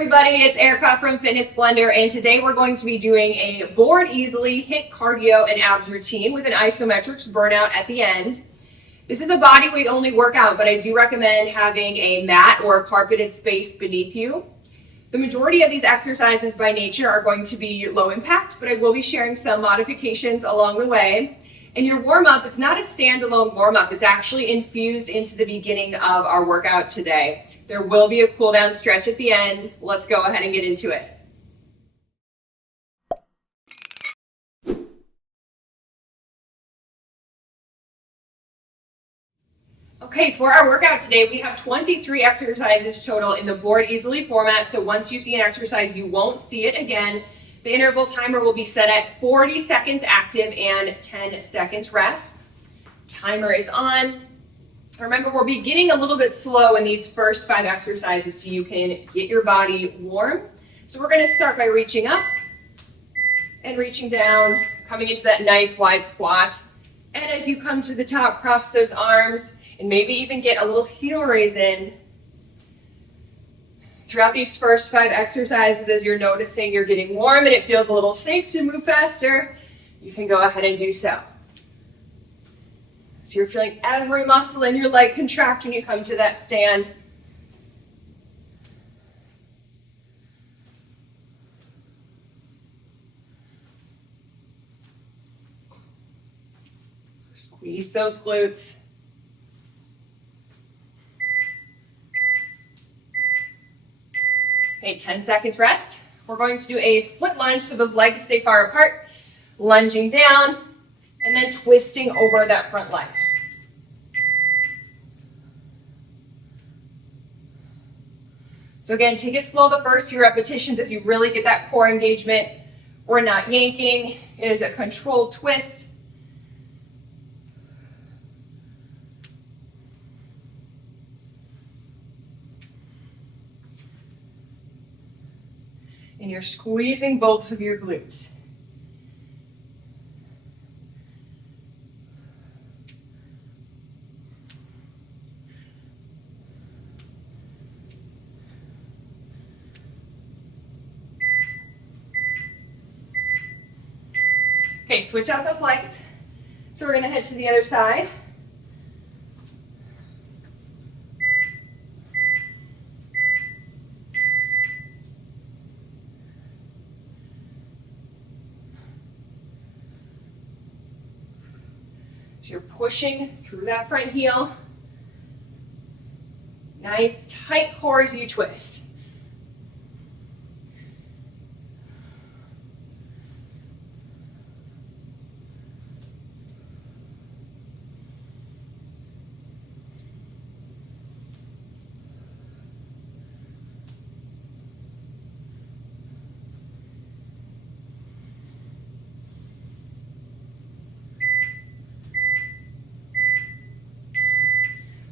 everybody, it's Erica from Fitness Blender, and today we're going to be doing a board easily HIIT cardio and abs routine with an Isometrics Burnout at the end. This is a body weight only workout, but I do recommend having a mat or a carpeted space beneath you. The majority of these exercises by nature are going to be low impact, but I will be sharing some modifications along the way. And your warm-up, it's not a standalone warm-up, it's actually infused into the beginning of our workout today. There will be a cool down stretch at the end. Let's go ahead and get into it. Okay, for our workout today, we have 23 exercises total in the board easily format. So once you see an exercise, you won't see it again. The interval timer will be set at 40 seconds active and 10 seconds rest. Timer is on. Remember, we're beginning a little bit slow in these first 5 exercises so you can get your body warm. So we're going to start by reaching up and reaching down, coming into that nice wide squat. And as you come to the top, cross those arms and maybe even get a little heel raise in. Throughout these first 5 exercises, as you're noticing you're getting warm and it feels a little safe to move faster, you can go ahead and do so. So you're feeling every muscle in your leg contract when you come to that stand. Squeeze those glutes. Okay, 10 seconds rest. We're going to do a split lunge so those legs stay far apart, lunging down, and then twisting over that front leg. So again, take it slow the first few repetitions as you really get that core engagement. We're not yanking. It is a controlled twist. And you're squeezing both of your glutes. Okay, switch out those legs. So we're going to head to the other side. So you're pushing through that front heel. Nice tight core as you twist.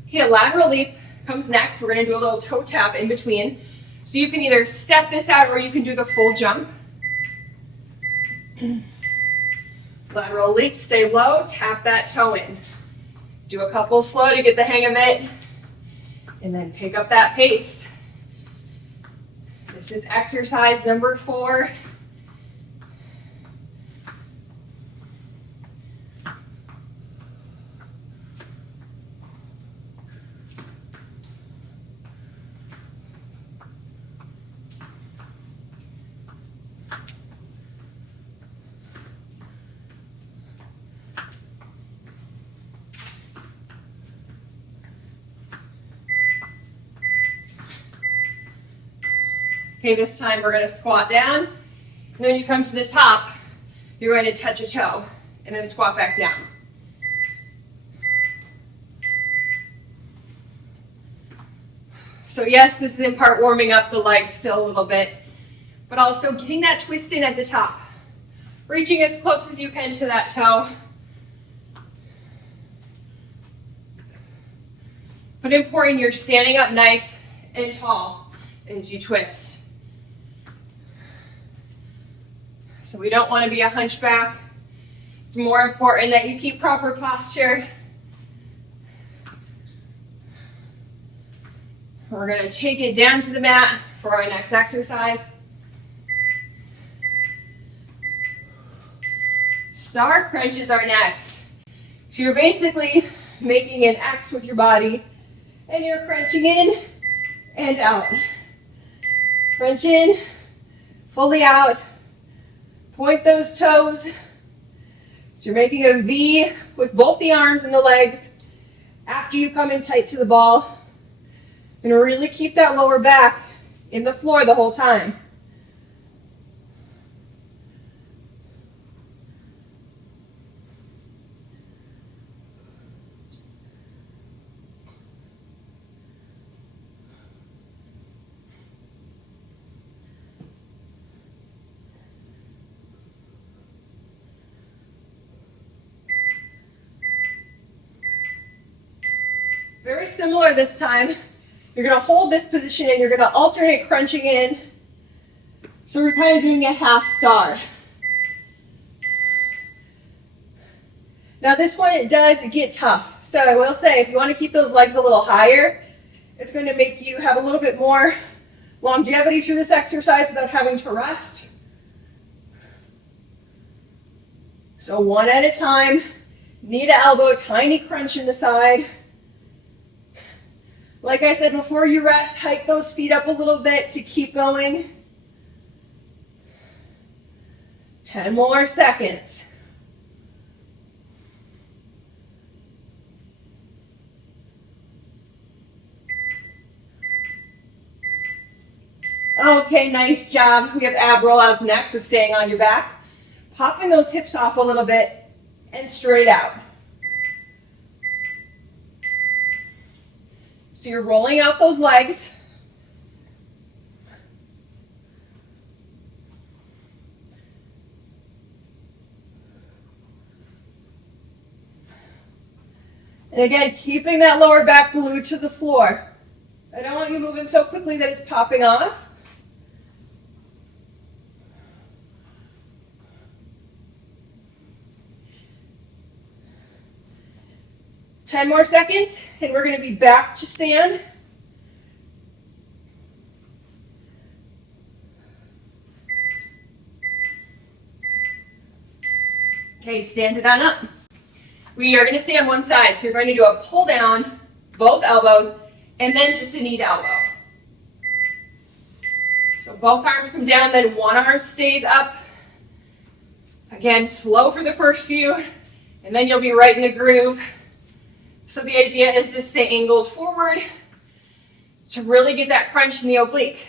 Okay, a lateral leap comes next. We're going to do a little toe tap in between. So you can either step this out or you can do the full jump. Lateral leap, stay low, tap that toe in. Do a couple slow to get the hang of it, and then pick up that pace. This is exercise number 4. Okay, this time we're going to squat down, and then when you come to the top, you're going to touch a toe, and then squat back down. So yes, this is in part warming up the legs still a little bit, but also getting that twist in at the top. Reaching as close as you can to that toe. But important, you're standing up nice and tall as you twist. So we don't want to be a hunchback. It's more important that you keep proper posture. We're going to take it down to the mat for our next exercise. Star crunches are next. So you're basically making an X with your body and you're crunching in and out. Crunch in, fully out. Point those toes. So you're making a V with both the arms and the legs after you come in tight to the ball. You're going to really keep that lower back in the floor the whole time. Very similar this time. You're going to hold this position and you're going to alternate crunching in. So we're kind of doing a half star. Now this one, it does get tough. So I will say, if you want to keep those legs a little higher, it's going to make you have a little bit more longevity through this exercise without having to rest. So one at a time, knee to elbow, tiny crunch in the side. Like I said, before you rest, hike those feet up a little bit to keep going. 10 more seconds. Okay, nice job. We have ab rollouts next, so staying on your back. Popping those hips off a little bit and straight out. So you're rolling out those legs. And again, keeping that lower back glued to the floor. I don't want you moving so quickly that it's popping off. Ten more seconds, and we're going to be back to stand. Okay, stand it on up. We are going to stay on one side, so you're going to do a pull down, both elbows, and then just a knee to elbow. So both arms come down, then one arm stays up. Again, slow for the first few, and then you'll be right in the groove. So the idea is to stay angled forward to really get that crunch in the oblique.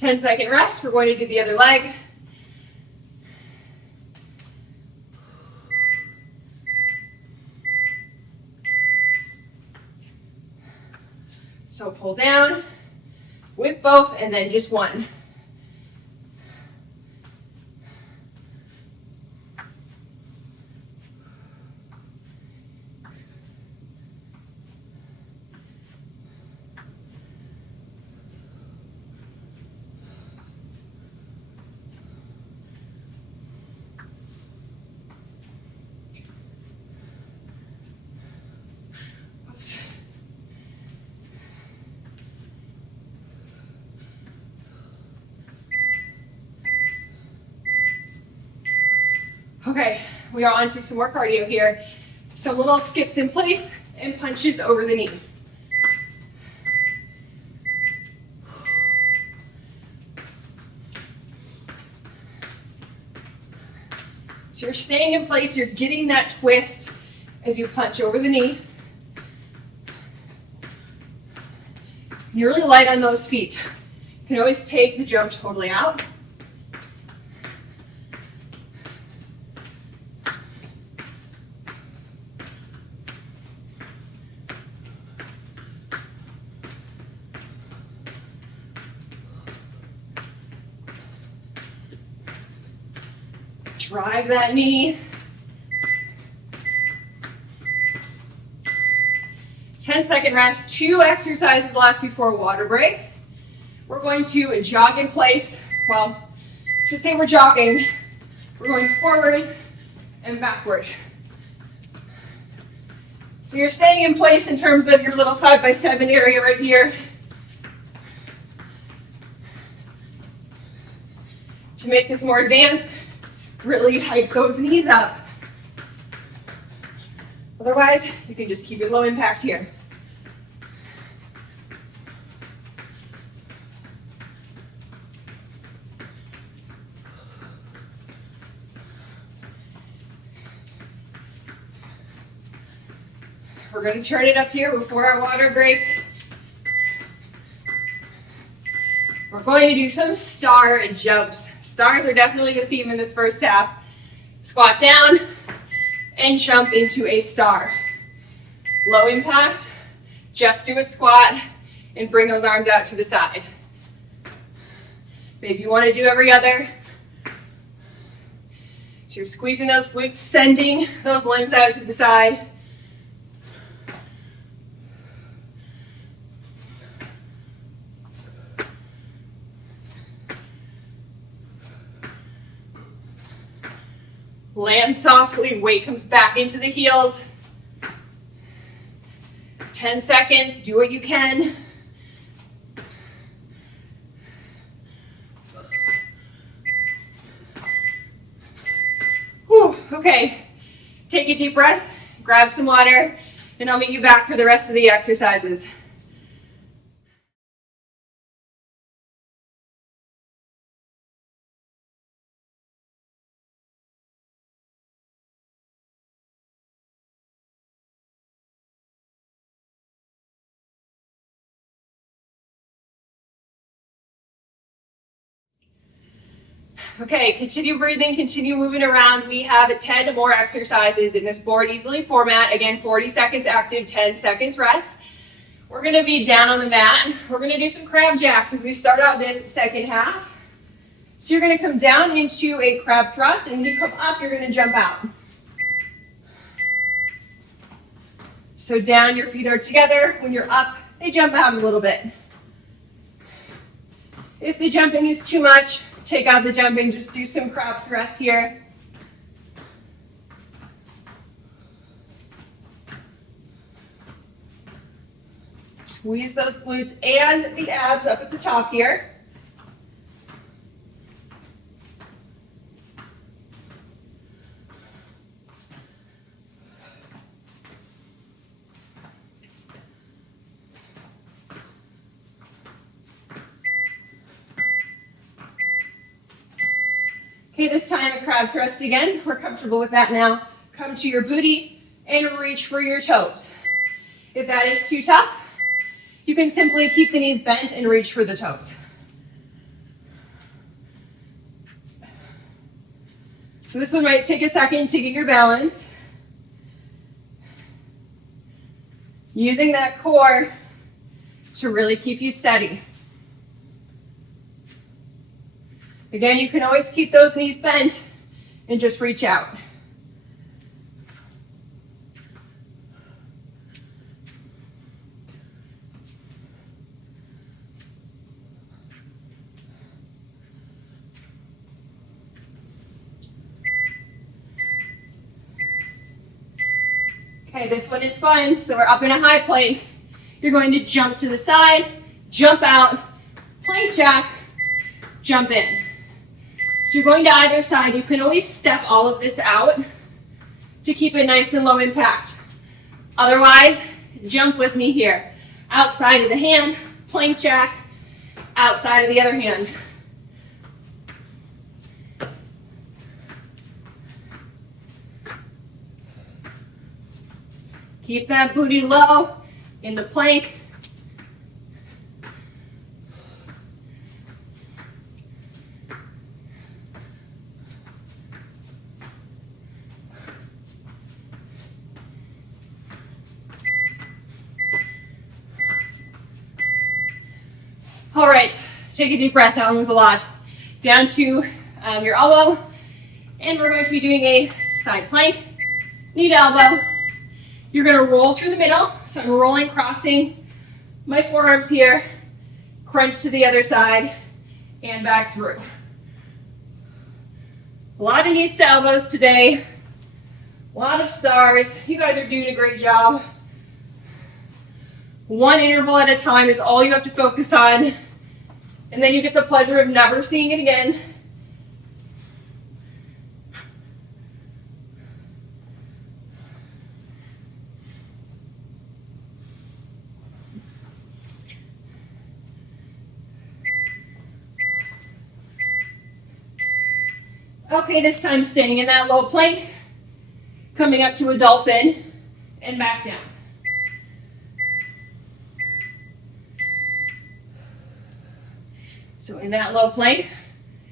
Ten-second rest. We're going to do the other leg. So pull down with both and then just one. Okay, we are on to some more cardio here. Some little skips in place and punches over the knee. So you're staying in place, you're getting that twist as you punch over the knee. You're really light on those feet. You can always take the jump totally out. Drive that knee. 10-second rest, 2 exercises left before water break. We're going to jog in place. Well, I should say we're jogging. We're going forward and backward. So you're staying in place in terms of your little 5x7 area right here. To make this more advanced, really hike those knees up. Otherwise, you can just keep it low impact here. We're going to turn it up here before our water break. We're going to do some star jumps. Stars are definitely the theme in this first half. Squat down and jump into a star. Low impact, just do a squat and bring those arms out to the side. Maybe you want to do every other. So you're squeezing those glutes, sending those limbs out to the side. Land softly, weight comes back into the heels. 10 seconds, do what you can. Whew, okay, take a deep breath, grab some water, and I'll meet you back for the rest of the exercises. Okay, continue breathing, continue moving around. We have 10 more exercises in this board easily format. Again, 40 seconds active, 10 seconds rest. We're gonna be down on the mat. We're gonna do some crab jacks as we start out this second half. So you're gonna come down into a crab thrust, and when you come up, you're gonna jump out. So down, your feet are together. When you're up, they jump out a little bit. If the jumping is too much, take out the jumping, just do some crab thrusts here. Squeeze those glutes and the abs up at the top here. Okay, this time a crab thrust again. We're comfortable with that now. Come to your booty and reach for your toes. If that is too tough, you can simply keep the knees bent and reach for the toes. So this one might take a second to get your balance. Using that core to really keep you steady. Again, you can always keep those knees bent and just reach out. Okay, this one is fun. So we're up in a high plank. You're going to jump to the side, jump out, plank jack, jump in. So you're going to either side. You can always step all of this out to keep it nice and low impact. Otherwise, jump with me here. Outside of the hand, plank jack, outside of the other hand. Keep that booty low in the plank. All right, take a deep breath. That one was a lot. Down to your elbow And we're going to be doing a side plank, knee to elbow. You're going to roll through the middle. So I'm rolling, crossing my forearms here, crunch to the other side, and back through. A lot of knees to elbows today. A lot of stars. You guys are doing a great job. One interval at a time is all you have to focus on. And then you get the pleasure of never seeing it again. Okay, this time staying in that low plank, coming up to a dolphin, and back down. So in that low plank,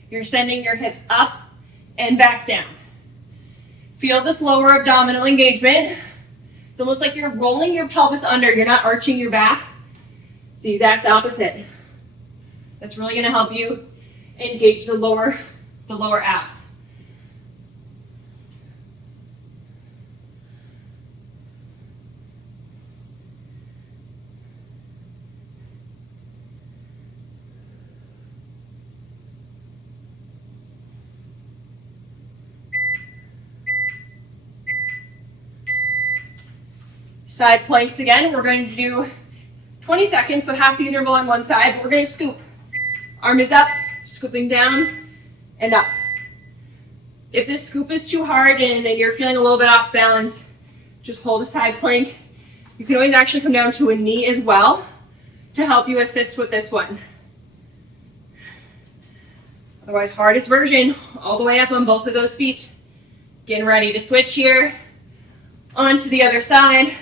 you're sending your hips up and back down. Feel this lower abdominal engagement. It's almost like you're rolling your pelvis under. You're not arching your back. It's the exact opposite. That's really going to help you engage the lower abs. Side planks again. We're going to do 20 seconds, so half the interval on one side. We're going to scoop. Arm is up, scooping down, and up. If this scoop is too hard and you're feeling a little bit off balance, just hold a side plank. You can always actually come down to a knee as well to help you assist with this one. Otherwise, hardest version, all the way up on both of those feet. Getting ready to switch here. On to the other side.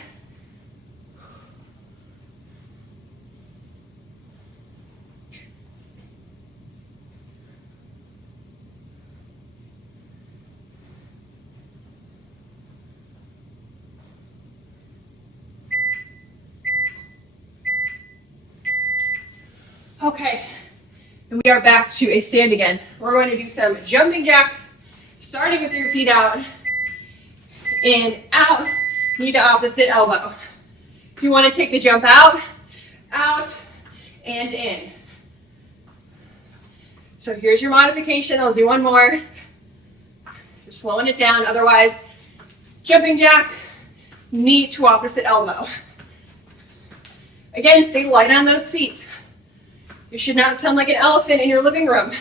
Okay, and we are back to a stand again. We're going to do some jumping jacks, starting with your feet out, and out, knee to opposite elbow. If you want to take the jump out, and in. So here's your modification. I'll do one more. Just slowing it down. Otherwise, jumping jack, knee to opposite elbow. Again, stay light on those feet. You should not sound like an elephant in your living room.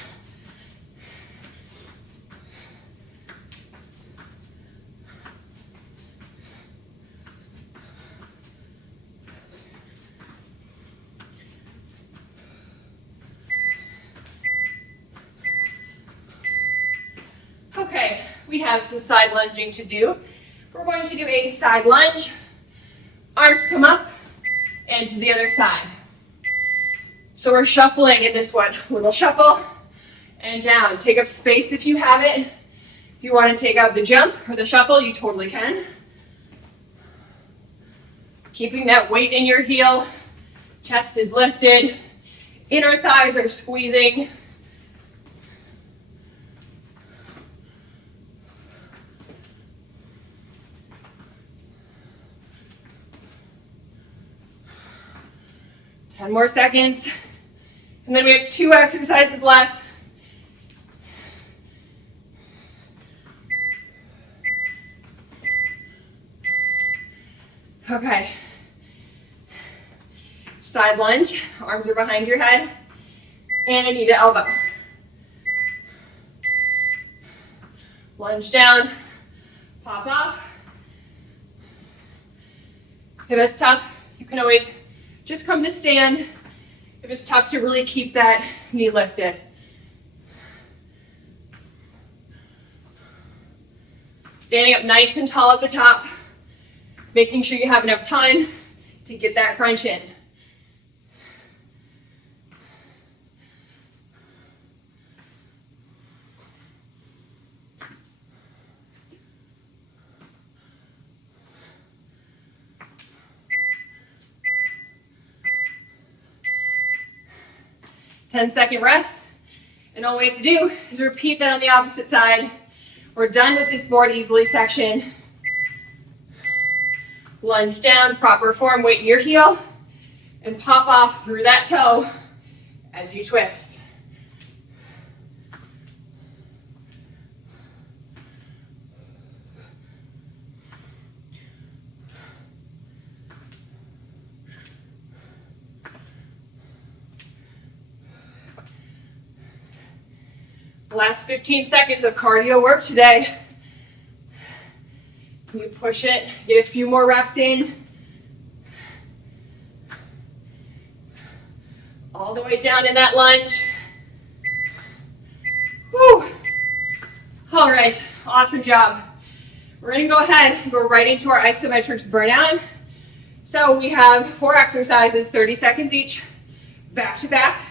Okay, we have some side lunging to do. We're going to do a side lunge. Arms come up and to the other side. So we're shuffling in this one. Little shuffle and down. Take up space if you have it. If you want to take out the jump or the shuffle, you totally can. Keeping that weight in your heel. Chest is lifted. Inner thighs are squeezing. Ten more seconds. And then we have 2 exercises left. Okay. Side lunge, arms are behind your head, and a knee to elbow. Lunge down, pop off. If it's tough, you can always just come to stand if it's tough to really keep that knee lifted. Standing up nice and tall at the top, making sure you have enough time to get that crunch in. Ten-second rest, and all we have to do is repeat that on the opposite side We're done with this board easily section. Lunge down, proper form, weight in your heel, and pop off through that toe as you twist. Last 15 seconds of cardio work today. You push it, get a few more reps in. All the way down in that lunge. Whew. All right, awesome job. We're gonna go ahead and go right into our isometrics burnout. So we have 4 exercises, 30 seconds each, back to back.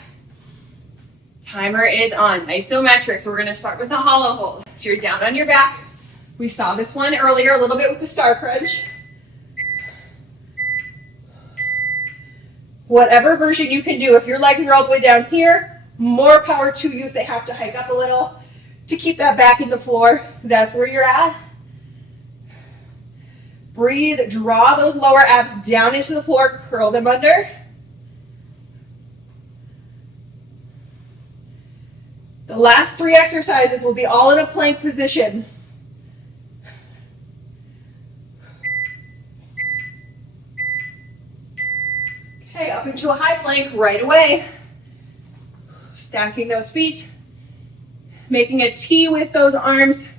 Timer is on. Isometrics. We're going to start with a hollow hold. So you're down on your back. We saw this one earlier a little bit with the star crunch. Whatever version you can do. If your legs are all the way down here, more power to you if they have to hike up a little to keep that back in the floor. That's where you're at. Breathe. Draw those lower abs down into the floor. Curl them under. The last 3 exercises will be all in a plank position. Okay, up into a high plank right away. Stacking those feet. Making a T with those arms.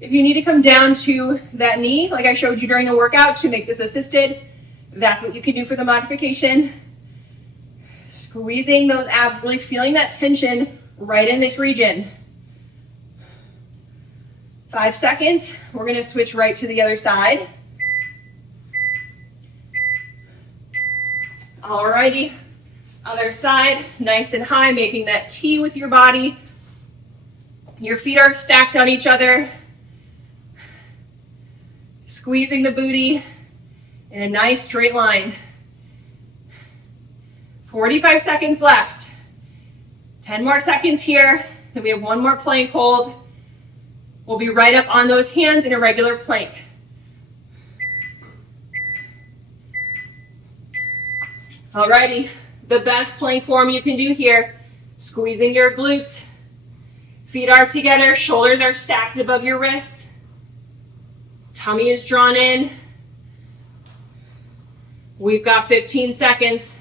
If you need to come down to that knee, like I showed you during the workout to make this assisted, that's what you can do for the modification. Squeezing those abs, really feeling that tension right in this region. 5 seconds. We're going to switch right to the other side. Alrighty. Other side, nice and high, making that T with your body. Your feet are stacked on each other. Squeezing the booty in a nice straight line. 45 seconds left. 10 more seconds here, then we have 1 more plank hold. We'll be right up on those hands in a regular plank. Alrighty, the best plank form you can do here, squeezing your glutes. Feet are together, shoulders are stacked above your wrists. Tummy is drawn in. We've got 15 seconds.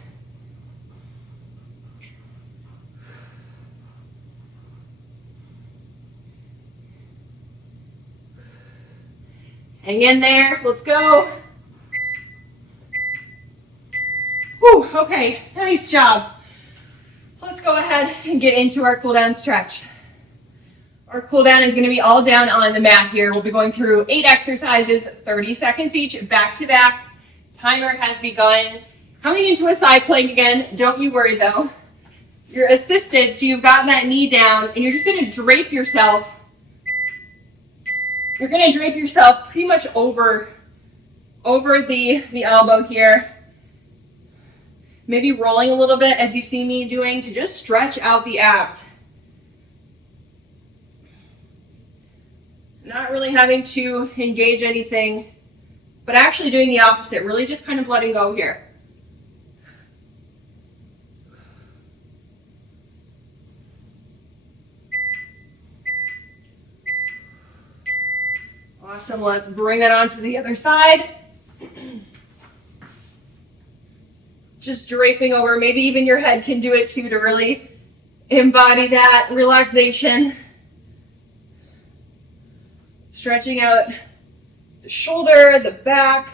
Hang in there, let's go. Whew, okay, nice job. Let's go ahead and get into our cool down stretch. Our cool down is going to be all down on the mat here. We'll be going through 8 exercises, 30 seconds each, back to back. Timer has begun. Coming into a side plank again, don't you worry though. You're assisted, so you've gotten that knee down, and you're just going to drape yourself. You're going to drape yourself pretty much over the elbow here. Maybe rolling a little bit as you see me doing to just stretch out the abs. Not really having to engage anything, but actually doing the opposite, really just kind of letting go here. Awesome, let's bring it on to the other side. Just draping over, maybe even your head can do it too to really embody that relaxation. Stretching out the shoulder, the back.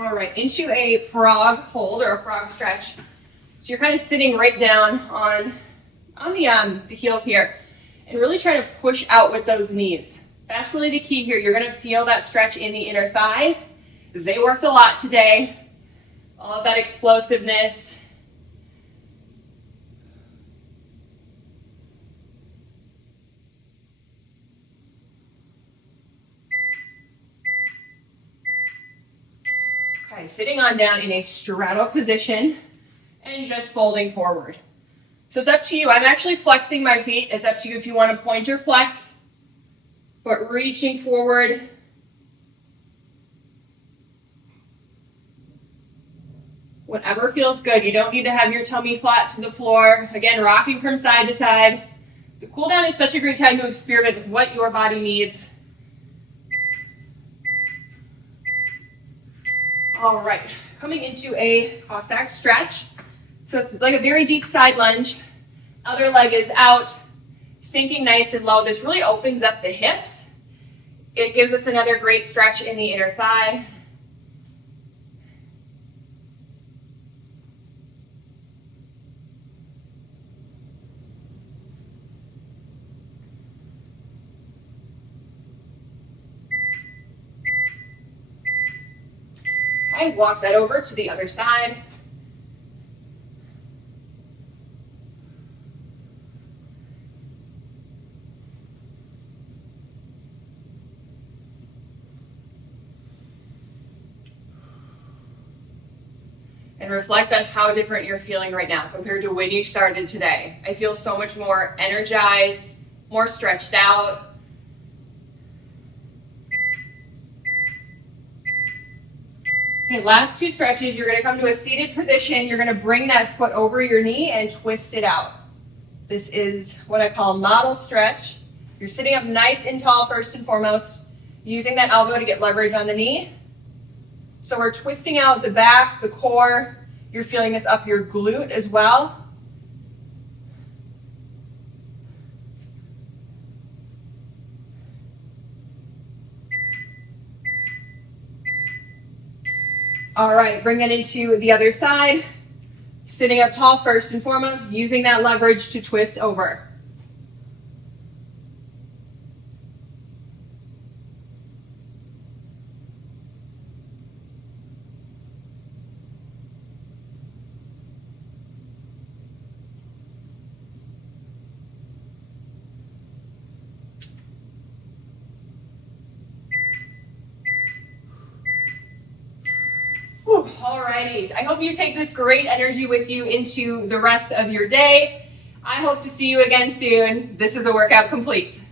All right, into a frog hold or a frog stretch. So you're kind of sitting right down on the heels here and really trying to push out with those knees. That's really the key here. You're going to feel that stretch in the inner thighs. They worked a lot today. All of that explosiveness. Okay, sitting on down in a straddle position and just folding forward. So it's up to you. I'm actually flexing my feet. It's up to you if you want to point or flex, but reaching forward. Whatever feels good. You don't need to have your tummy flat to the floor. Again, rocking from side to side. The cool down is such a great time to experiment with what your body needs. All right, coming into a Cossack stretch. So it's like a very deep side lunge. Other leg is out, sinking nice and low. This really opens up the hips. It gives us another great stretch in the inner thigh. Okay, walk that over to the other side. And reflect on how different you're feeling right now compared to when you started today. I feel so much more energized, more stretched out. Okay, last two stretches, you're gonna come to a seated position. You're gonna bring that foot over your knee and twist it out. This is what I call model stretch. You're sitting up nice and tall first and foremost, using that elbow to get leverage on the knee. So we're twisting out the back, the core. You're feeling this up your glute as well. All right, bring it into the other side. Sitting up tall first and foremost, using that leverage to twist over. Alrighty, I hope you take this great energy with you into the rest of your day. I hope to see you again soon. This is a workout complete.